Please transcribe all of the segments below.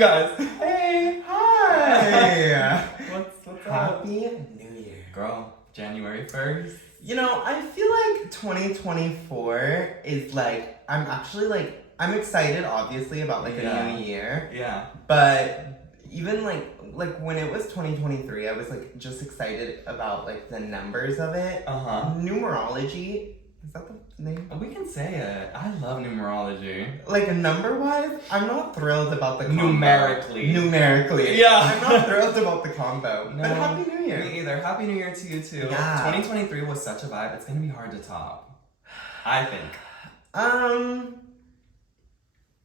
guys. Hey. Hi. What's up? Happy New Year. Girl, January 1st. You know, I feel like 2024 is like, I'm excited, obviously, about like a new year. Yeah. But even like when it was 2023, I was like just excited about like the numbers of it. Numerology. Is that the name? We can say it. I love numerology. Like number-wise, I'm not thrilled about the combo. Numerically. Yeah. I'm not thrilled about the combo. No, but Happy New Year. Me either. Happy New Year to you too. Yeah. 2023 was such a vibe. It's gonna be hard to top. I think.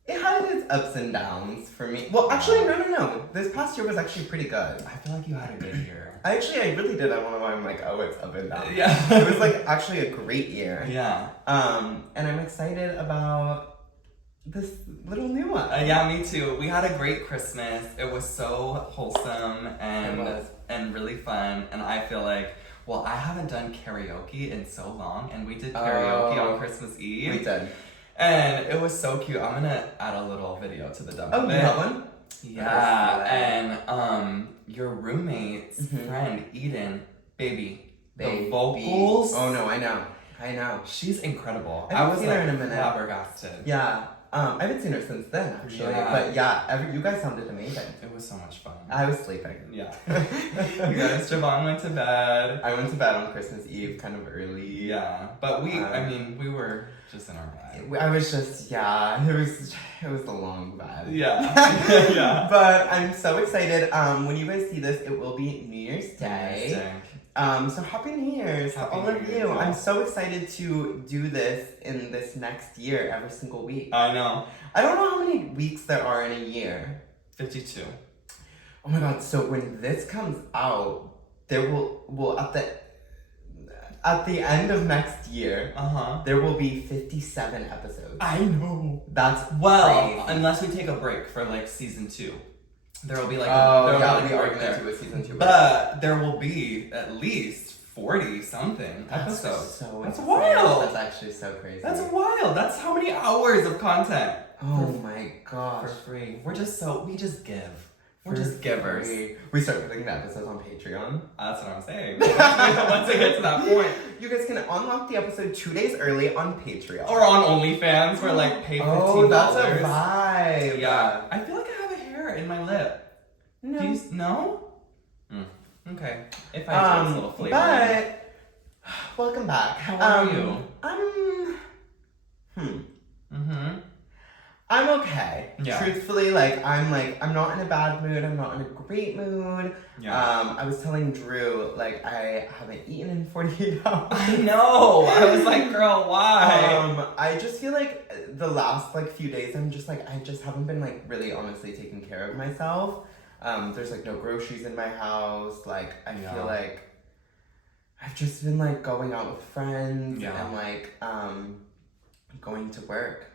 It had its ups and downs for me. Well, actually, no. This past year was actually pretty good. I feel like you had a good year. I really did. I don't know why I'm like, oh, it's up and down. Yeah. It was like actually a great year. Yeah. And I'm excited about this little new one. Yeah, me too. We had a great Christmas. It was so wholesome and really fun. And I feel like, well, I haven't done karaoke in so long, and we did karaoke on Christmas Eve. We did. And it was so cute. I'm gonna add a little video to the dump. Oh, you got one? Yeah. And your roommate's friend, Eden, baby. The vocals. Oh no, I know. She's incredible. I was seen her in a minute. Flabbergasted. Yeah. I haven't seen her since then, actually. Yeah. But yeah, you guys sounded amazing. It was so much fun. I was sleeping. Yeah. You guys, Javaughn went to bed. I went to bed on Christmas Eve kind of early. Yeah. But we were just in our vibe. I was just, it was the long vibe. Yeah. Yeah. But I'm so excited. When you guys see this, it will be New Year's Day. So Happy New Year's to all of you. I'm so excited to do this in this next year every single week. I know. I don't know how many weeks there are in a year. 52. Oh my god, so when this comes out, there will at the end of next year, there will be 57 episodes. I know. That's crazy. Unless we take a break for like season 2. There will be like we are going to do a season 2. But there will be at least 40 something episodes. That's wild. That's actually so crazy. That's wild. That's how many hours of content. Oh my gosh. For free. We just give. We're just givers. We start putting the episodes on Patreon. That's what I'm saying. Once I get to that point. You guys can unlock the episode 2 days early on Patreon. Or on OnlyFans for like pay $15. Oh, that's a vibe. Yeah. I feel like I have a hair in my lip. No. Do you, no? Okay. If I do, it's a little flavor. But, welcome back. How are you? I'm okay. Yeah. Truthfully, I'm not in a bad mood. I'm not in a great mood. Yeah. I was telling Drew, I haven't eaten in 48 hours. I know. I was like, girl, why? I just feel like the last, few days, I just haven't been, really honestly taking care of myself. There's, no groceries in my house. I feel like I've just been, going out with friends and, going to work.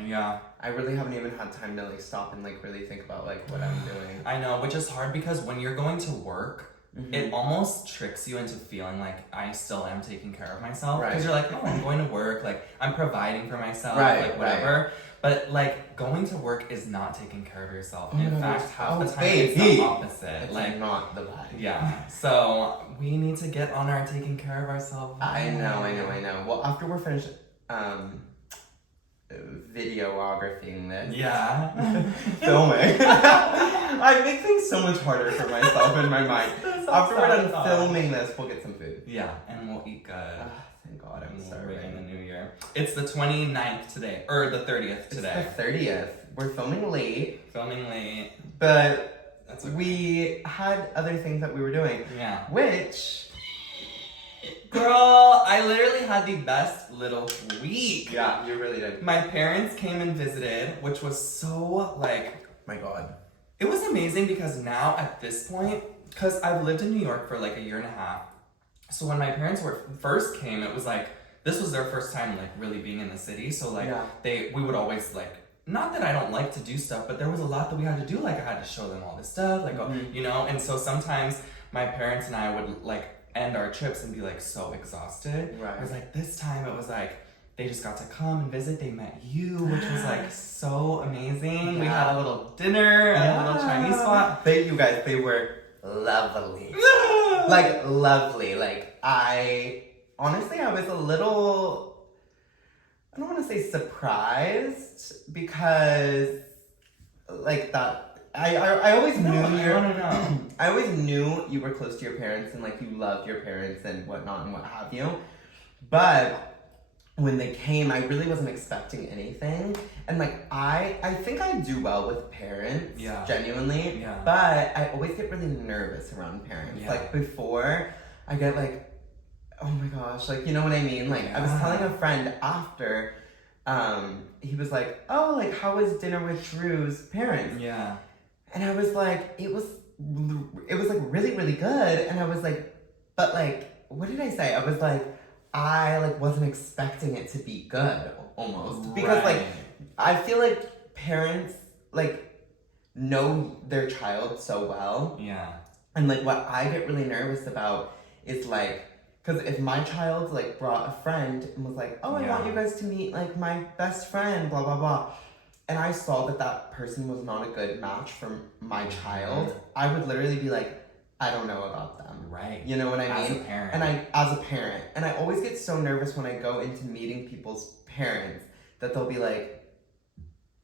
Yeah. I really haven't even had time to stop and really think about what I'm doing. I know, which is hard because when you're going to work, it almost tricks you into feeling like I still am taking care of myself. Because you're like, oh, I'm going to work, I'm providing for myself, whatever. But going to work is not taking care of yourself. In fact, half the time it's the opposite. It's not the vibe. Yeah. So we need to get on our taking care of ourselves. I know. Well, after we're finished videographing this. Yeah. Filming. I make things so much harder for myself in my mind. After we're done filming this, we'll get some food. Yeah, and we'll eat good. Thank God, I'm sorry. In the new year. It's the 29th today, or the 30th today. It's the 30th. We're filming late. But we had other things that we were doing. Yeah. Which... Girl, I literally had the best little week. Yeah, you really did. My parents came and visited, which was so, my God. It was amazing because now at this point, because I've lived in New York for a year and a half. So when my parents first came, it was this was their first time really being in the city. So we would always not that I don't like to do stuff, but there was a lot that we had to do. I had to show them all this stuff, and so sometimes my parents and I would end our trips and be so exhausted. Right. It was this time it was they just got to come and visit. They met you, which was like so amazing. Yeah. We had a little dinner at a little Chinese spot. You guys, they were lovely. Like, lovely. Like, honestly, I was a little, I don't want to say surprised, because, like, that, I always knew I always knew you were close to your parents and, like, you loved your parents and whatnot and what have you. But when they came, I really wasn't expecting anything. And, like, I think I do well with parents, genuinely. Yeah. But I always get really nervous around parents. Yeah. Like, before, I get, like, oh my gosh, like, you know what I mean? Like, I was telling a friend after, he was like, oh, like, how was dinner with Drew's parents? Yeah. And I was like, it was like really, really good. And I was like, but like, what did I say? I was like, I like wasn't expecting it to be good almost. Because like, I feel like parents like know their child so well. Yeah. And like what I get really nervous about is like, because if my child like brought a friend and was like, oh, I want you guys to meet like my best friend, blah, blah, blah. And I saw that that person was not a good match for my child, I would literally be like, I don't know about them. Right. You know what I mean? As a parent. As a parent. And I always get so nervous when I go into meeting people's parents that they'll be like,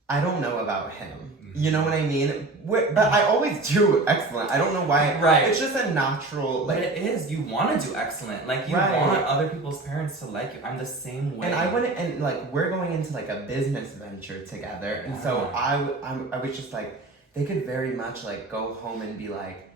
I don't know about him. You know what I mean? But I always do excellent. I don't know why. Right. It's just a natural, like... But it is. You want to do excellent. Like, you want other people's parents to like you. I'm the same way. And I wouldn't... And, like, we're going into, like, a business venture together. And so I was just, like... They could very much, like, go home and be like,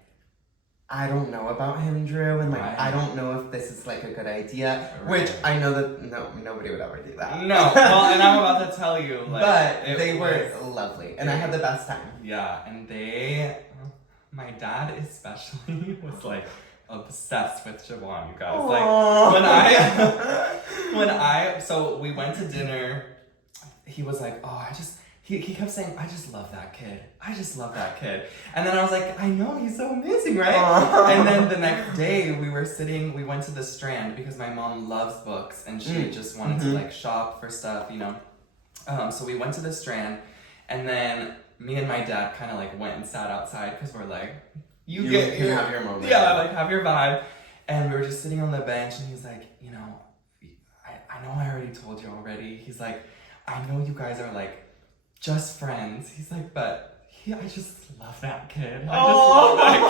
I don't know about him, Drew. And, like, I don't know if this is, like, a good idea. Right. Which I know that nobody would ever do that. No. Well, and I'm about to tell you. Like, but they were lovely. And I had the best time. Yeah. And my dad especially was, like, obsessed with javaughn, you guys. Aww. Like, so we went to dinner. He was like, he kept saying, I just love that kid. I just love that kid. And then I was like, I know, he's so amazing, right? And then the next day we went to the Strand because my mom loves books and she just wanted to like shop for stuff, you know. So we went to the Strand and then me and my dad kind of like went and sat outside because we're like, you can have your moment. Yeah, like have your vibe. And we were just sitting on the bench and he's like, you know, I know I already told you already. He's like, I know you guys are like, just friends. He's like, but I just love that kid. I just love that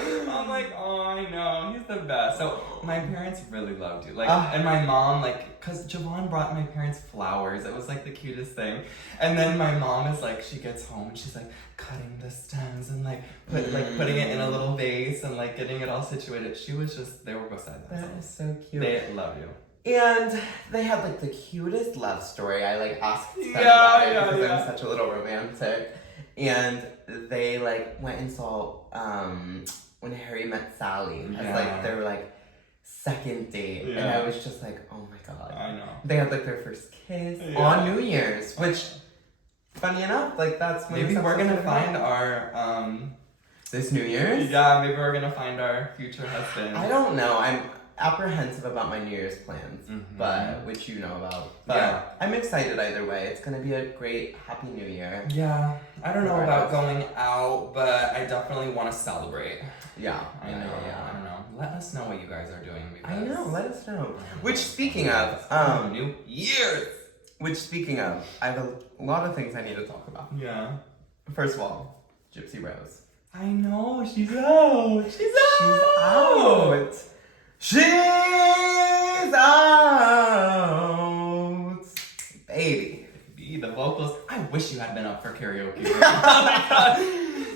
kid. I'm like, oh, I know. He's the best. So my parents really loved you. Like, and my mom, like, because javaughn brought my parents flowers. It was like the cutest thing. And then my mom is like, she gets home and she's like cutting the stems and like putting it in a little vase and like getting it all situated. She was just, they were beside themselves. That is so cute. They love you. And they had like the cutest love story. I like asked them about it because I'm such a little romantic. And they like went and saw when Harry met Sally as like their like second date. Yeah. And I was just like, oh my god. I know. They had like their first kiss on New Year's, which funny enough, like that's when maybe we're gonna find our this New Year's? Yeah, maybe we're gonna find our future husband. I don't know. I'm apprehensive about my New Year's plans, but which you know about. But I'm excited either way. It's gonna be a great Happy New Year. Yeah, I don't know about going out, but I definitely want to celebrate. Yeah, I know. I don't know. Let us know what you guys are doing. I know. Let us know. Which speaking of, New Year's. Which speaking of, I have a lot of things I need to talk about. Yeah. First of all, Gypsy Rose. I know she's out. She's out. She's out, baby. The vocals. I wish you had been up for karaoke. Oh my god,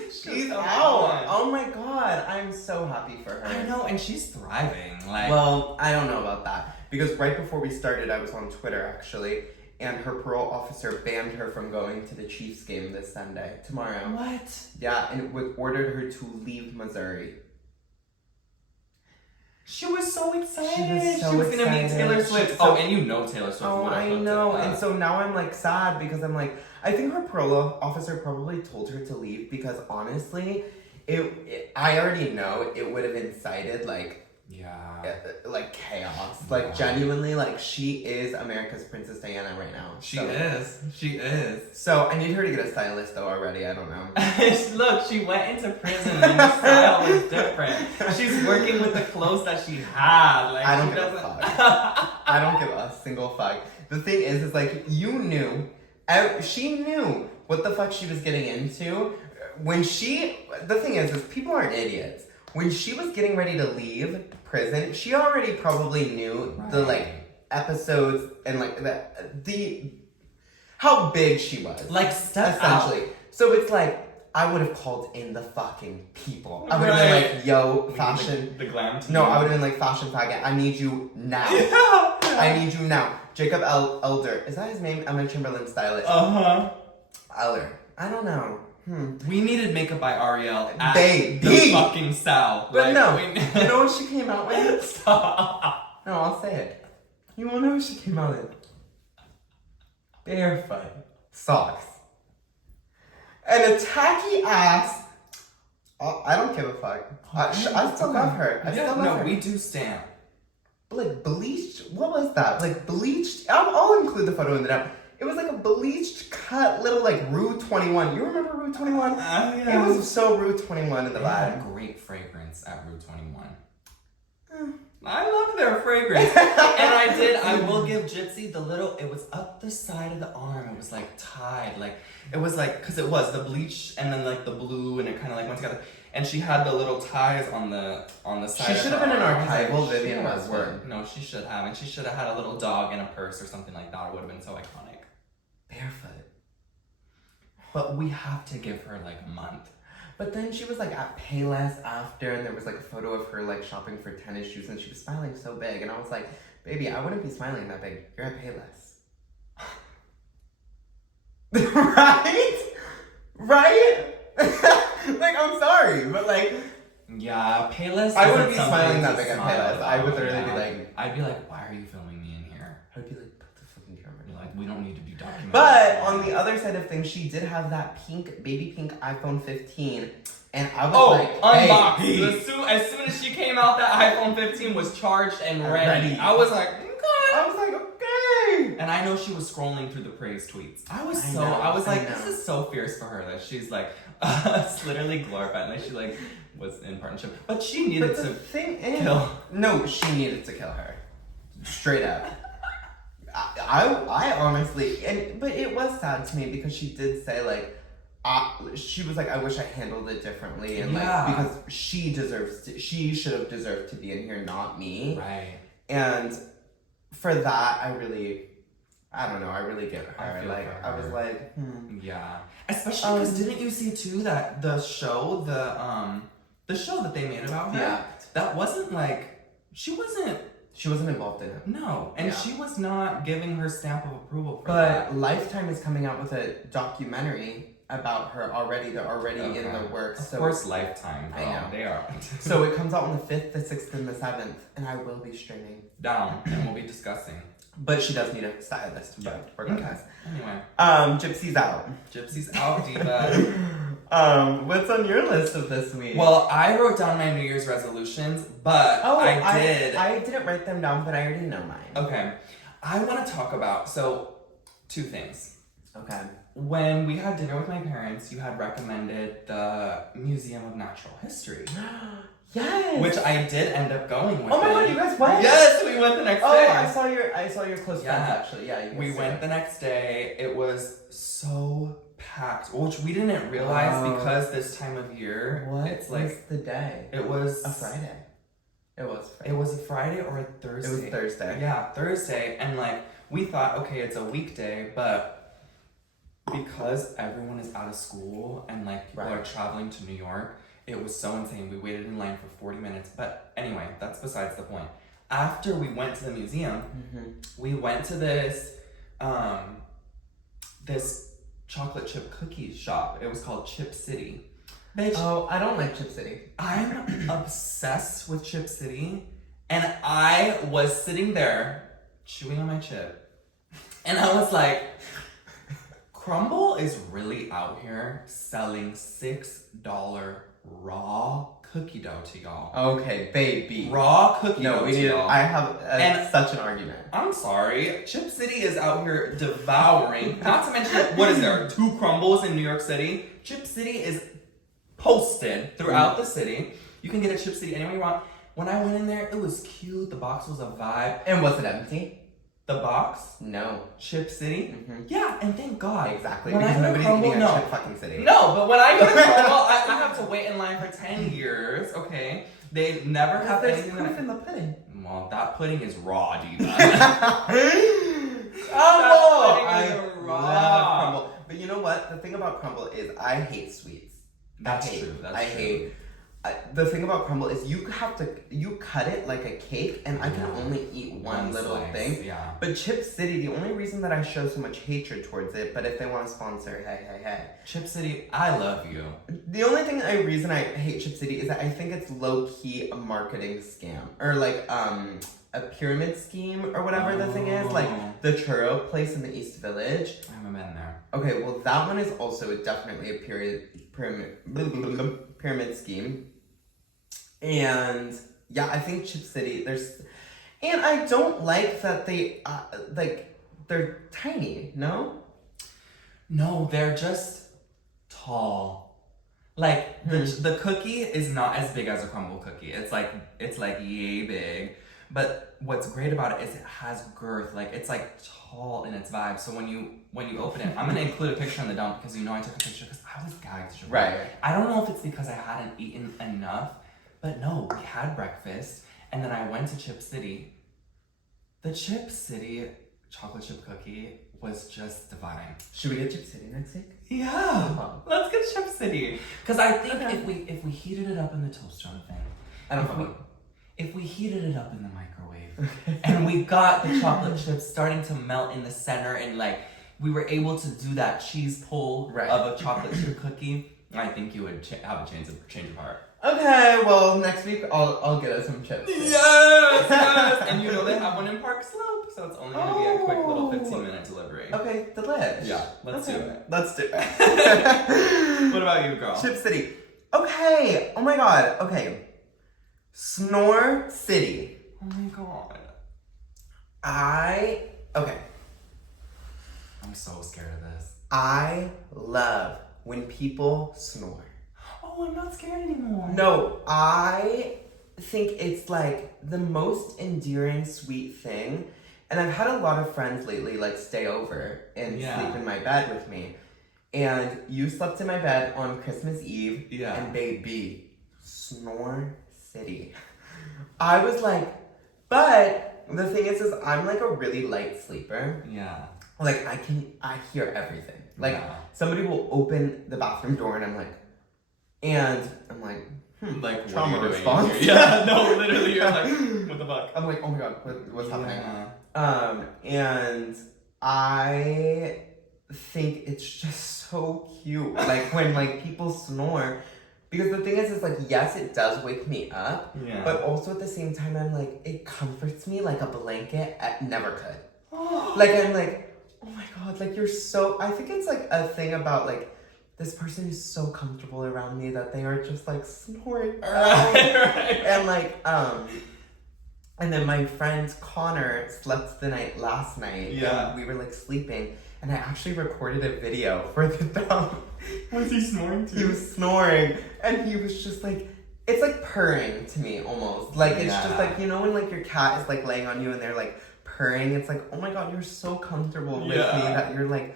she's out. Oh my god, I'm so happy for her. I know, and she's thriving. Like, well, I don't know about that because right before we started, I was on Twitter actually, and her parole officer banned her from going to the Chiefs game this Sunday, tomorrow. What? Yeah, and it ordered her to leave Missouri. She was so excited. She was gonna meet Taylor Swift. And you know Taylor Swift. Oh, I know. And so now I'm like sad because I'm like, I think her parole officer probably told her to leave because honestly, I already know it would have incited like like chaos. Like genuinely, like she is America's Princess Diana right now. She is. So I need her to get a stylist though already. I don't know. Look, she went into prison and the style is different. She's working with the clothes that she had. Like, I don't give a fuck. I don't give a single fuck. The thing is like you knew, she knew what the fuck she was getting into. The thing is people aren't idiots. When she was getting ready to leave prison, she already probably knew the like episodes and like the how big she was. Like step essentially. Out. So it's like I would have called in the fucking people. I would have been like, yo, fashion. The glam team. No, I would have been like, fashion faggot. I need you now. I need you now. Jacob Elder. Is that his name? Emma Chamberlain stylist. Elder. I don't know. We needed makeup by Ariel at the fucking South. But no, you know what she came out with? Stop. No, I'll say it. You wanna know what she came out with? Barefoot socks. And a tacky ass. I don't give a fuck. I still love her. I still love her. We do stand. But like bleached, what was that? Like bleached, I'll include the photo in the down. It was like a bleached cut little like Rue 21. You remember Rue 21? Yeah. It was so Rue 21 in the vibe. Had great fragrance at Rue 21. I love their fragrance. And I will give Gypsy the little, it was up the side of the arm. It was like tied. Like, it was like, because it was the bleach and then like the blue and it kind of like went together. And she had the little ties on the side. She should have been an archival Vivienne Westwood. No, she should have. And she should have had a little dog in a purse or something like that. It would have been so iconic. Barefoot. But we have to give her like a month. But then she was like at Payless after, and there was like a photo of her like shopping for tennis shoes, and she was smiling so big, and I was like, baby, I wouldn't be smiling that big. You're at Payless. Right? Like, I'm sorry, but like... Yeah, Payless... I wouldn't be smiling that big at Payless. I would literally be like... I'd be like, why are you filming me in here? I'd be like, put the fucking camera down. Like, we don't need to be documented. But on the other side of things, she did have that baby pink iPhone 15. And I was like, unboxed. Hey. As soon as she came out, that iPhone 15 was charged and ready. I was like, okay. And I know she was scrolling through the praise tweets. I was like, this is so fierce for her that she's like, it's literally glorified. Like she like was in partnership, but she needed to kill. No, she needed to kill her, straight up. I honestly, but it was sad to me because she did say like, she was like, I wish I handled it differently, and like because she should have deserved to be in here, not me. Right. And for that, I really get her. I was like, yeah. Especially because didn't you see too that the show that they made about her, that wasn't like she wasn't involved in it. No, and she was not giving her stamp of approval for that. But Lifetime is coming out with a documentary about her already. They're already in the works. Of course, Lifetime. I know. They are. So it comes out on the 5th, the 6th, and the 7th, and I will be streaming. Down, and we'll be discussing. But she does need a stylist. But we're gonna guys. Anyway. Gypsy's out. Gypsy's out, diva. What's on your list of this week? Well, I wrote down my New Year's resolutions, but I didn't write them down, but I already know mine. Okay. I want to talk about, two things. Okay. When we had dinner with my parents, you had recommended the Museum of Natural History. Yes. Which I did end up going with. Oh my god, you guys went? Yes, we went the next day. Oh, I saw your close friends actually. Yeah, we went the next day. It was so packed, which we didn't realize because this time of year. What? It's like the day. It was a Friday. It was a Friday or a Thursday. It was Thursday. Yeah, Thursday, and like we thought, okay, it's a weekday, but because everyone is out of school and like people are traveling to New York. It was so insane. We waited in line for 40 minutes. But anyway, that's besides the point. After we went to the museum, we went to this this chocolate chip cookie shop. It was called Chip City. Bitch, oh, I don't like Chip City. I'm obsessed with Chip City. And I was sitting there chewing on my chip. And I was like, Crumble is really out here selling $6 raw cookie dough to y'all. Okay, baby. Raw cookie dough we to need. y'all. I have such an argument. I'm sorry. Chip City is out here devouring. Not to mention, what is there? 2 crumbles in New York City. Chip City is posted throughout the city. You can get a Chip City anywhere you want. When I went in there, it was cute. The box was a vibe. And was it empty? The box? No. Chip City? Mm-hmm. Yeah, and thank God. Exactly. When because nobody's Crumble, eating at Chip fucking City. No, but when I go to Crumble, I have to wait in line for 10 years, okay? They never have anything proof in the pudding. Well, that pudding is raw, Diva. I love crumble. But you know what? The thing about crumble is I hate sweets. That's true. I hate. The thing about crumble is you cut it like a cake, and I can only eat one little slice, thing. Yeah. But Chip City, the only reason that I show so much hatred towards it, but if they want to sponsor, hey. Chip City, I love you. The only reason I hate Chip City is that I think it's low key a marketing scam or like a pyramid scheme or whatever the thing is, like the churro place in the East Village. I haven't been there. Okay, well that one is also definitely a pyramid scheme. And yeah, I think Chip City, and I don't like that they're tiny, no? No, they're just tall. Like, the cookie is not as big as a crumble cookie. It's like yay big. But what's great about it is it has girth. Like, it's like tall in its vibe. So when you open it, I'm gonna include a picture in the dump because I took a picture because I was gagged. Right. I don't know if it's because I hadn't eaten enough. But no, we had breakfast, and then I went to Chip City. The Chip City chocolate chip cookie was just divine. Should we get Chip City next week? Yeah, let's get Chip City. Because I think if we heated it up in the toaster oven, if we heated it up in the microwave, and we got the chocolate chips starting to melt in the center, and like we were able to do that cheese pull of a chocolate chip cookie, I think you would have a change of heart. Okay, well, next week I'll get us some chips. Yes! And you know they have one in Park Slope, so it's only going to be a quick little 15-minute delivery. Okay, delish. Yeah, let's do it. Let's do it. What about you, girl? Chip City. Okay, oh my god, okay. Snore City. Oh my god. Okay. I'm so scared of this. I love when people snore. Oh, I'm not scared anymore. No, I think it's like the most endearing, sweet thing. And I've had a lot of friends lately like stay over and sleep in my bed with me. And you slept in my bed on Christmas Eve. Yeah. And baby, Snore City. I was like, but the thing is I'm like a really light sleeper. Yeah. Like I hear everything. Like somebody will open the bathroom door and I'm like, like trauma response. Yeah, no, literally, you're like, what the fuck? I'm like, oh my god, what's happening? And I think it's just so cute, like when like people snore, because the thing is like yes, it does wake me up, but also at the same time I'm like it comforts me like a blanket. Never could. Like I'm like, oh my god, like you're so. I think it's like a thing about like. This person is so comfortable around me that they are just like snoring. Right. And like, and then my friend Connor slept last night. Yeah. And we were like sleeping. And I actually recorded a video for the dog. Was he snoring too? He was snoring. And he was just like, it's like purring to me almost. Like it's just like, you know when like your cat is like laying on you and they're like purring. It's like, oh my god, you're so comfortable with me that you're like,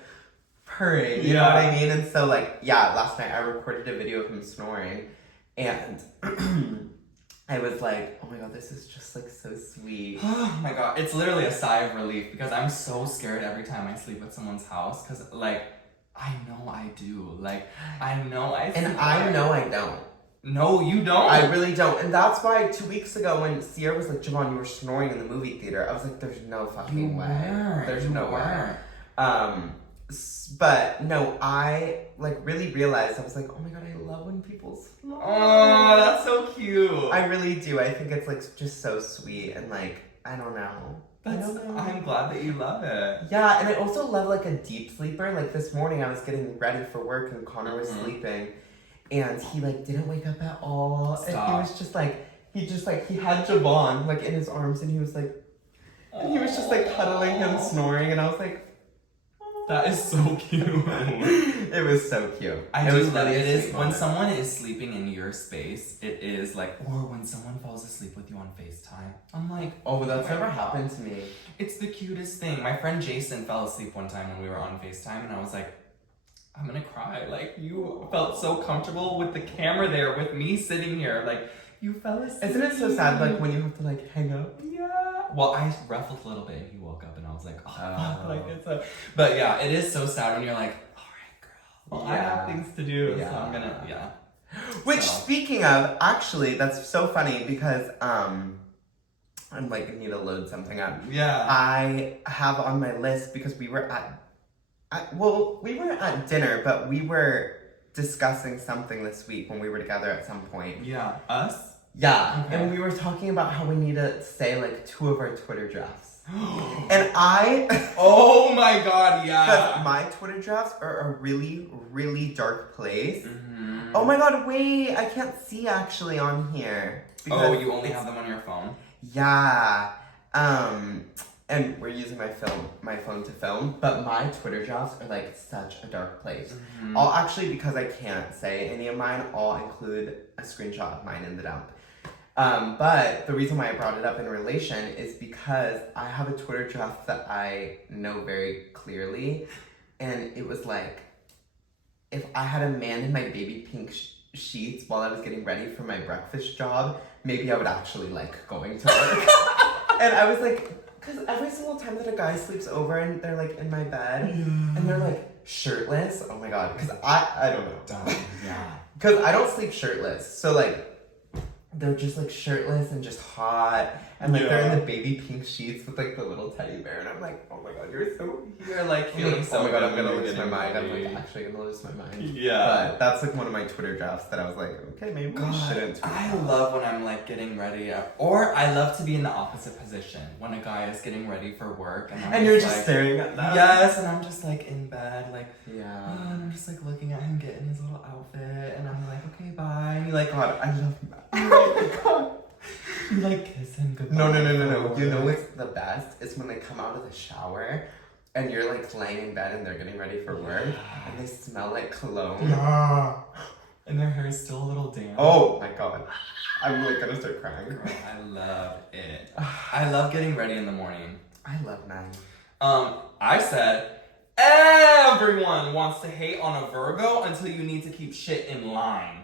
purring, you know what I mean? And so like, last night I recorded a video of him snoring and I was like, oh my god, this is just like so sweet. Oh my god, it's literally a sigh of relief because I'm so scared every time I sleep at someone's house because like, I know I do. Like, I know I And I know I don't. No, you don't. I really don't. And that's why 2 weeks ago when Sierra was like, Javaughn, you were snoring in the movie theater, I was like, there's no fucking way. There's no way. But no, I like really realized I was like, oh my god, I love when people snore. Oh, that's so cute. I really do. I think it's like just so sweet and like I don't know. I'm glad that you love it. Yeah, and I also love like a deep sleeper. Like this morning I was getting ready for work and Connor was sleeping. And he like didn't wake up at all. and he was just like, he had Javaughn, like, in his arms, and he was like, and he was just, like, cuddling him, snoring, and I was like, that is so cute. It was so cute. It is when someone is sleeping in your space, it is like, or when someone falls asleep with you on FaceTime. I'm like, oh, that's never happened to me. It's the cutest thing. My friend Jason fell asleep one time when we were on FaceTime, and I was like, I'm gonna cry. Like, you felt so comfortable with the camera there, with me sitting here. Like, you fell asleep. Isn't it so sad, like, when you have to, like, hang up? Yeah. Well, I ruffled a little bit, and he woke up, and I was like, oh, fuck, like, it's a... But yeah, it is so sad when you're like, all right, girl. Well, I have things to do, so I'm gonna, Which, speaking of, actually, that's so funny, because, I'm like, I need to load something up. Yeah. I have on my list, because we were at dinner, but we were discussing something this week when we were together at some point. Yeah. Us? Yeah. Okay. And we were talking about how we need to say, like, 2 of our Twitter drafts. And oh my god, yeah. Because my Twitter drafts are a really, really dark place. Mm-hmm. Oh my god, wait, I can't see actually on here. Oh, you only have them on your phone? Yeah. And we're using my phone to film, but my Twitter drafts are like such a dark place. Mm-hmm. I'll actually, because I can't say any of mine, I'll include a screenshot of mine in the dump. But the reason why I brought it up in relation is because I have a Twitter draft that I know very clearly, and it was like, if I had a man in my baby pink sheets while I was getting ready for my breakfast job, maybe I would actually like going to work. And I was like, because every single time that a guy sleeps over and they're like in my bed and they're like shirtless, oh my god, because I don't know. Yeah. Because I don't sleep shirtless, so like they're just like shirtless and just hot, and like they're in the baby pink sheets with like the little teddy bear, and I'm like, oh my god, you're like feeling so. Oh my god, I'm gonna lose my mind. I'm like actually gonna lose my mind. Yeah. But that's like one of my Twitter drafts that I was like, okay, maybe we shouldn't. I love when I'm like getting ready, or I love to be in the opposite position when a guy is getting ready for work, and you're just like, staring at them. Yes, and I'm just like in bed, like and I'm just like looking at him getting his little outfit, and I'm like, okay, bye. And you like, God, I love that. Oh my god. You like kiss him goodbye. No. You know what's the best? It's when they come out of the shower and you're like laying in bed and they're getting ready for work and they smell like cologne. Yeah. And their hair is still a little damp. Oh my god. I'm like gonna start crying. Girl, I love it. I love getting ready in the morning. I love men. I said everyone wants to hate on a Virgo until you need to keep shit in line.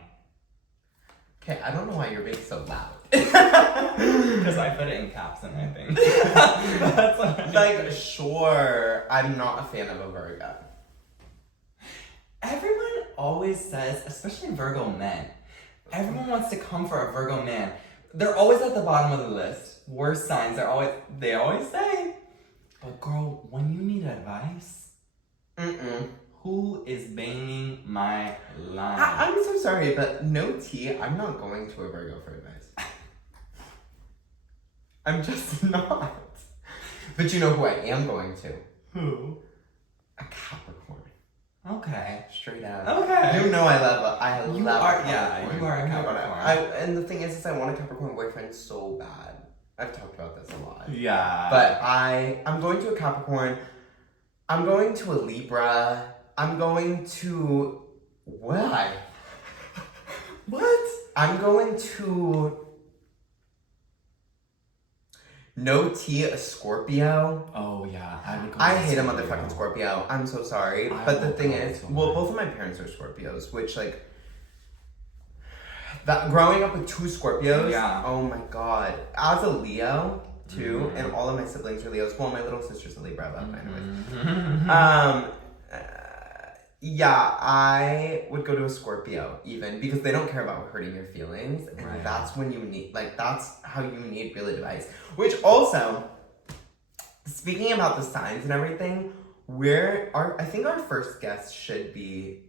Okay, I don't know why you're being so loud. Because I put it in caps and everything. That's what like, sure, I'm not a fan of a Virgo. Everyone always says, especially Virgo men, everyone wants to come for a Virgo man. They're always at the bottom of the list. Worst signs, they always say. But girl, when you need advice, who is banging my line? I'm so sorry, but no tea, I'm not going to a Virgo for advice. I'm just not. But you know who I am going to? Who? A Capricorn. Okay. Straight up. Okay. You know I love a Capricorn. You are a Capricorn. And the thing is I want a Capricorn boyfriend so bad. I've talked about this a lot. Yeah. But I'm going to a Capricorn. I'm going to a Libra. I'm going to... What? What? I'm going to... No tea, a Scorpio. Oh, yeah. I hate a motherfucking Scorpio. I'm so sorry. But the thing is, well, both of my parents are Scorpios, which, like, that growing up with 2 Scorpios, oh my god. As a Leo, too, and all of my siblings are Leos. Well, my little sister's a Libra, but anyways. Yeah, I would go to a Scorpio, even, because they don't care about hurting your feelings, and that's when you need, like, that's how you need real advice. Which also, speaking about the signs and everything, I think our first guest should be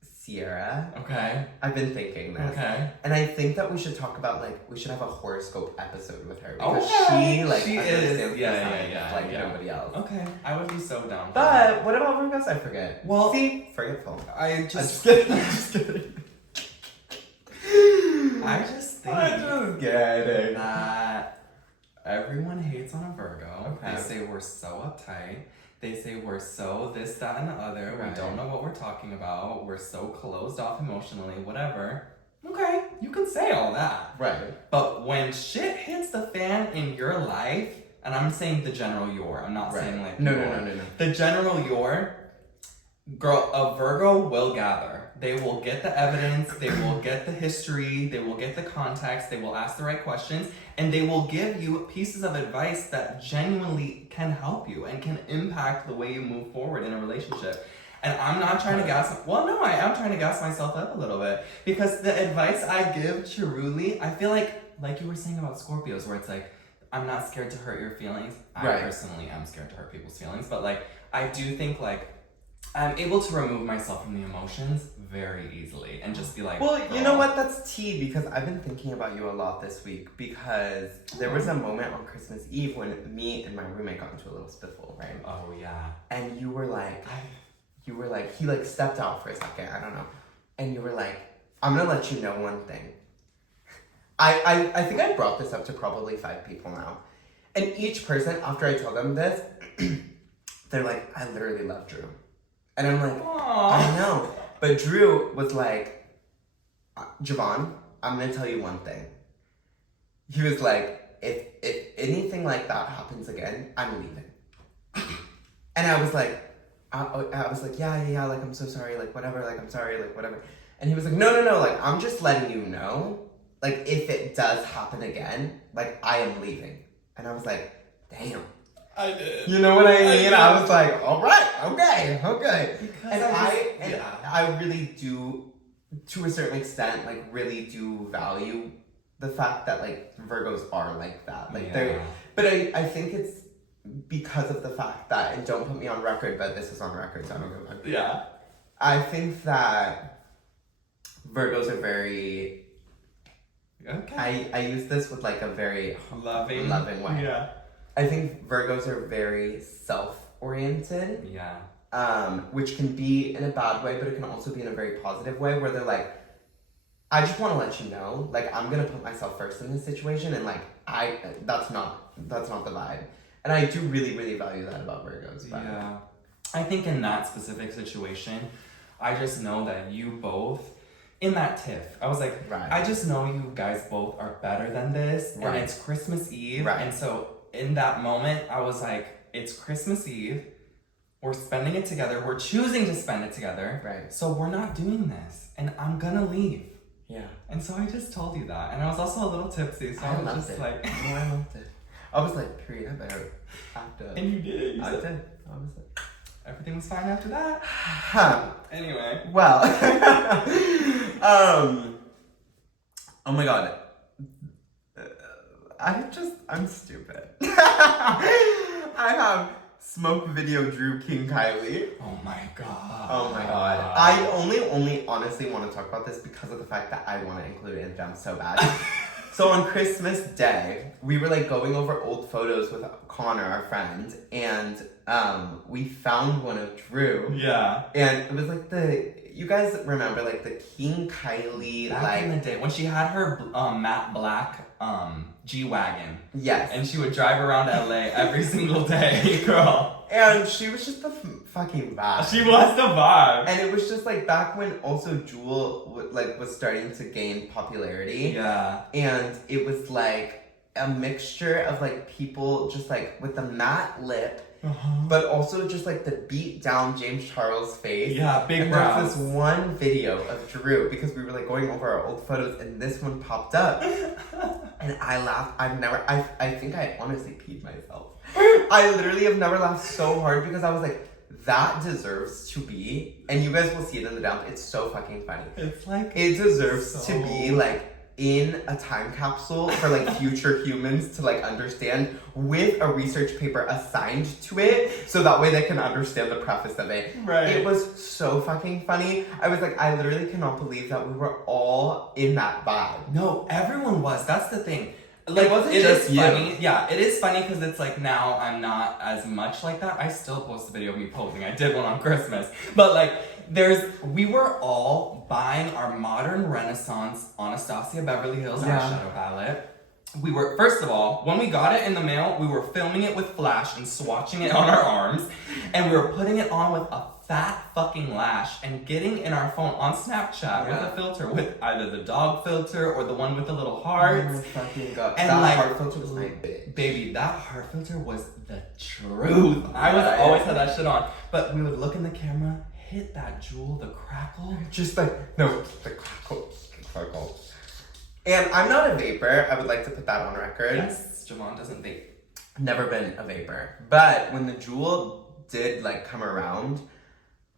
Sierra. Okay. I've been thinking this. Okay. And I think that we should talk about, like, we should have a horoscope episode with her. Because she understands like nobody else. Okay. I would be so down. But what about Virgos? I forget. Well, see, forgetful. I'm just kidding. I'm just kidding. I just think that everyone hates on a Virgo. Okay. They say we're so uptight. They say we're so this, that, and the other. Right. We don't know what we're talking about. We're so closed off emotionally, whatever. Okay, you can say all that. Right. But when shit hits the fan in your life, and I'm saying the general your, I'm not saying like no. The general your, girl, a Virgo will gather. They will get the evidence, they will get the history, they will get the context, they will ask the right questions, and they will give you pieces of advice that genuinely can help you and can impact the way you move forward in a relationship. And I'm not trying to I am trying to gas myself up a little bit, because the advice I give truly, I feel like you were saying about Scorpios, where it's like, I'm not scared to hurt your feelings. I personally am scared to hurt people's feelings, but like, I do think like, I'm able to remove myself from the emotions very easily and just be like, well, girl. You know what? That's tea, because I've been thinking about you a lot this week, because there was a moment on Christmas Eve when me and my roommate got into a little spiffle, right? Oh, yeah. And you were like, he like stepped out for a second, I don't know. And you were like, I'm gonna let you know one thing. I think I brought this up to probably 5 people now. And each person, after I tell them this, they're like, I literally love Drew. And I'm like, aww. I know. But Drew was like, Javaughn, I'm going to tell you one thing. He was like, if anything like that happens again, I'm leaving. And I was like, yeah, like, I'm so sorry, like, whatever, like, I'm sorry, like, whatever. And he was like, no, like, I'm just letting you know, like, if it does happen again, like, I am leaving. And I was like, damn. I did. You know what I mean? I was like, all right, okay. Because and I really do, to a certain extent, like, really do value the fact that, like, Virgos are like that. Like, they're, but I think it's because of the fact that, and don't put me on record, but this is on record, so I don't give a fuck. Yeah. I think that Virgos are very, okay. I use this with, like, a very loving way. Yeah. I think Virgos are very self-oriented. Yeah. Which can be in a bad way, but it can also be in a very positive way, where they're like, I just want to let you know, like, I'm gonna put myself first in this situation, and like, that's not the vibe. And I do really, really value that about Virgos. But. Yeah. I think in that specific situation, I just know that you both, in that tiff, I was like, I just know you guys both are better than this, and it's Christmas Eve, and so in that moment, I was like, it's Christmas Eve, we're spending it together, we're choosing to spend it together, so we're not doing this, and I'm gonna leave. Yeah. And so I just told you that, and I was also a little tipsy, so I was just like... I loved it. I was like, period, I better have to... And you did. I did. I was like... Everything was fine after that? Anyway. Well. Oh my god. I'm stupid. I have smoke video Drew King Kylie. Oh my god. Oh my god. I only honestly want to talk about this because of the fact that I want to include it in them so bad. So on Christmas Day, we were like going over old photos with Connor, our friend, and we found one of Drew. Yeah. And it was like you guys remember like the King Kylie, back like in the day when she had her matte black G-Wagon. Yes. And she would drive around LA every single day, girl. And she was just the fucking vibe. She was the vibe. And it was just like back when also Jewel was starting to gain popularity. Yeah. And it was like a mixture of like people just like with the matte lip. But also just like the beat down James Charles face. Yeah, big and brows. there's this one video of Drew, because we were like going over our old photos, and this one popped up. And I laughed. I think I honestly peed myself. I literally have never laughed so hard, because I was like, that deserves to be, and you guys will see it in the dump, it's so fucking funny. It's like, it deserves to be like in a time capsule for like future humans to like understand, with a research paper assigned to it, so that way they can understand the preface of it. Right. It was so fucking funny. I was like, I literally cannot believe that we were all in that vibe. No, everyone was. That's the thing. Like, it wasn't it just is you. funny. Yeah, it is funny because it's like now I'm not as much like that. I still post a video of me posing. I did one on Christmas. But like, We were all buying our modern Renaissance Anastasia Beverly Hills eyeshadow palette. We were, first of all, when we got it in the mail, we were filming it with flash and swatching it on our arms. And we were putting it on with a fat fucking lash and getting in our phone on Snapchat with a filter, with either the dog filter or the one with the little hearts. Oh my fucking god. And that like, heart filter was my bitch. Baby, that heart filter was the truth. I always had that shit on. But we would look in the camera, hit that jewel, the crackle. Just like, no, the crackle. The crackle. And I'm not a vapor. I would like to put that on record. Yes, Javaughn doesn't vape. Never been a vapor. But when the jewel did like come around,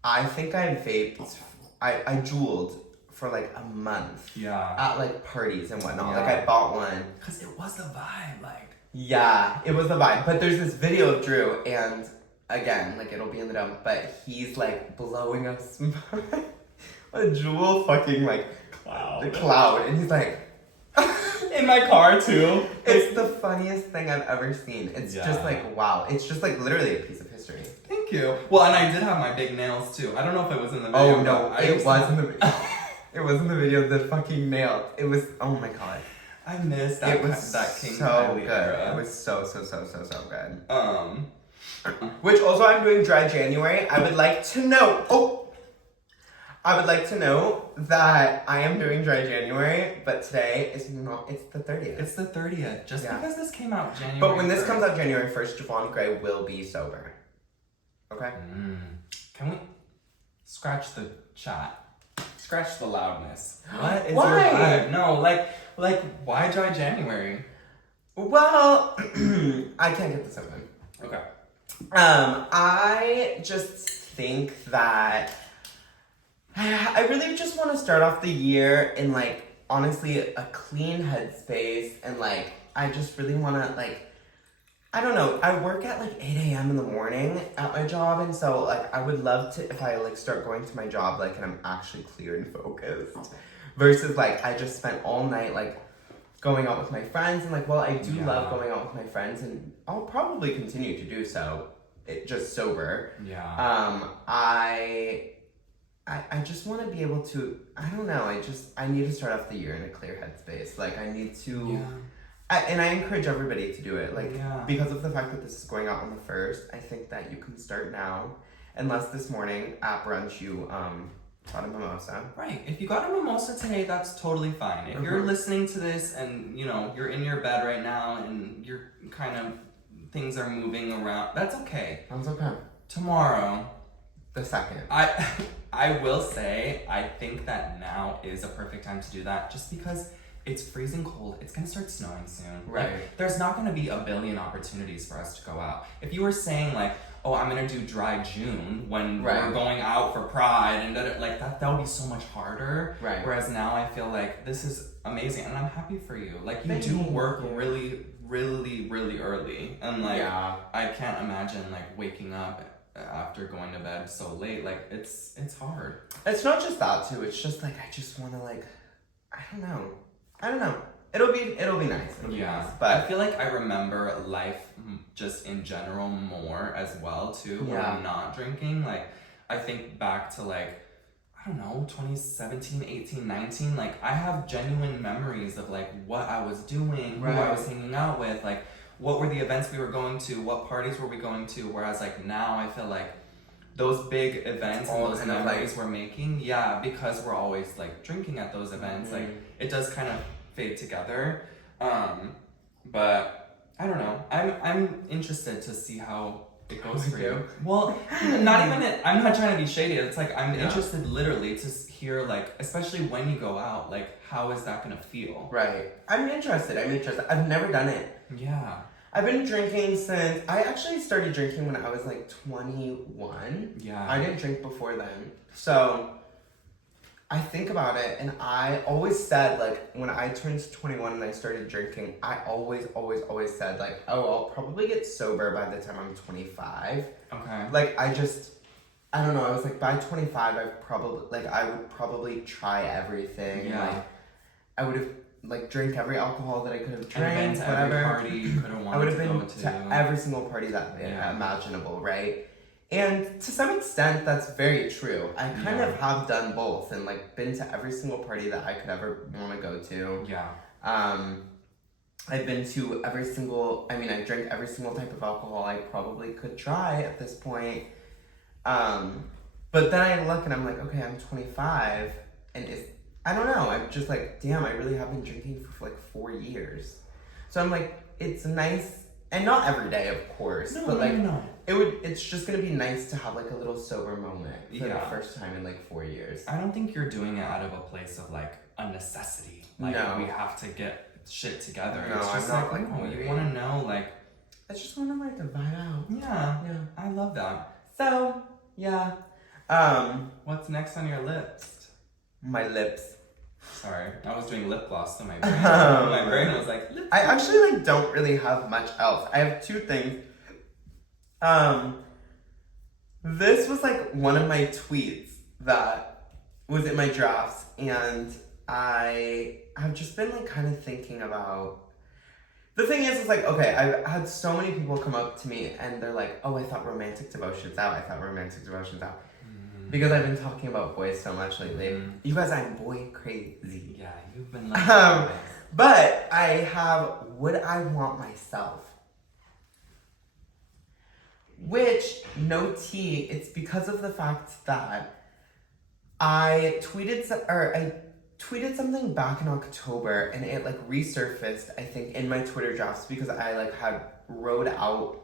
I think I vaped, I jeweled for like a month. Yeah. At like parties and whatnot. Yeah. Like I bought one. Because it was the vibe, like. Yeah, it was the vibe. But there's this video of Drew, and again, like it'll be in the dump, but he's like blowing a jewel fucking like cloud. And he's like, in my car too. It's the funniest thing I've ever seen. It's just like, wow. It's just like literally a piece of history. Thank you. Well, and I did have my big nails too. I don't know if it was in the video. Oh no, it was in the video. It was in the video, the fucking nail. It was, oh my god. I missed that. It was that King so Kylie good. era. It was so good. Which also I'm doing dry January. I would like to know, that I am doing dry January, but today is not, it's the 30th. It's the 30th, just because this came out January But when this 1st. comes out January 1st, Javaughn Gray will be sober. Okay? Can we scratch the chat? Scratch the loudness. What is Why? your vibe? No, like why dry January? Well, I can't get this open. Okay. I just think that I really just want to start off the year in like honestly a clean headspace, and like I just really want to like, I don't know, I work at like 8 a.m. in the morning at my job, and so like I would love to, if I like start going to my job like and I'm actually clear and focused, versus like I just spent all night like going out with my friends, and like, well, I do love going out with my friends, and I'll probably continue to do so, just sober. Yeah. I just want to be able to, I don't know, I need to start off the year in a clear headspace. Like, I need to, and I encourage everybody to do it. Like, because of the fact that this is going out on the 1st, I think that you can start now. Unless this morning at brunch you got a mimosa. Right. If you got a mimosa today, that's totally fine. If you're listening to this and, you know, you're in your bed right now and you're kind of, things are moving around, that's okay. That's okay. Tomorrow. The 2nd. I will say, I think that now is a perfect time to do that, just because it's freezing cold. It's going to start snowing soon. Right. Like, there's not going to be a billion opportunities for us to go out. If you were saying, like, oh, I'm going to do dry June when we're going out for Pride, and like that would be so much harder. Right. Whereas now I feel like this is amazing, and I'm happy for you. Like, you do work really, really, really early. And, like, I can't imagine, like, waking up after going to bed so late. Like, it's hard. It's not just that too, it's just like I just want to like, I don't know, it'll be nice. But I feel like I remember life just in general more as well too when I'm not drinking. Like, I think back to like, I don't know, 2017, 18, 19, like I have genuine memories of like what I was doing, who I was hanging out with, like what were the events we were going to, what parties were we going to, whereas like now I feel like those big events and those memories we're making, because we're always like drinking at those events, like it does kind of fade together. But I don't know, I'm interested to see how it goes for you. Well, not even it, I'm not trying to be shady, it's like I'm interested literally to hear, like, especially when you go out, like how is that gonna feel? Right. I'm interested. I've never done it. Yeah. I've been drinking since, I actually started drinking when I was like 21. Yeah. I didn't drink before then. So I think about it, and I always said, like, when I turned 21 and I started drinking, I always said, like, oh, I'll probably get sober by the time I'm 25. Okay. Like, I don't know, I was like, by 25, I would probably try everything. Yeah. Like, I would have, like, drank every alcohol that I could have drank, whatever. Every party you could have wanted I would have to been go to. every single party that imaginable, right? And to some extent, that's very true. I kind of have done both and like been to every single party that I could ever want to go to. Yeah. I've been to every single, I mean, I drink every single type of alcohol I probably could try at this point. But then I look and I'm like, okay, I'm 25 and I don't know, I'm just like, damn, I really have been drinking for like 4 years. So I'm like, it's nice, and not every day, of course, but like, it's just gonna be nice to have like a little sober moment for the first time in like 4 years. I don't think you're doing it out of a place of like a necessity. Like, we have to get shit together. No, it's just I'm not like, no, you want to know, like, I just want to like vibe out. Yeah, I love that. So, yeah. What's next on your list? My lips. Sorry, I was doing lip gloss, so my brain was like, lip gloss. I actually like don't really have much else. I have 2 things. This was like one of my tweets that was in my drafts, and I have just been like kind of thinking about. The thing is, it's like, okay, I've had so many people come up to me and they're like, oh, I thought romantic devotion's out. Because I've been talking about boys so much lately. You guys, I'm boy crazy. Yeah, you've been like but I have Would I Want Myself? Which, no tea, it's because of the fact that I tweeted something back in October and it like resurfaced, I think, in my Twitter drafts because I like had wrote out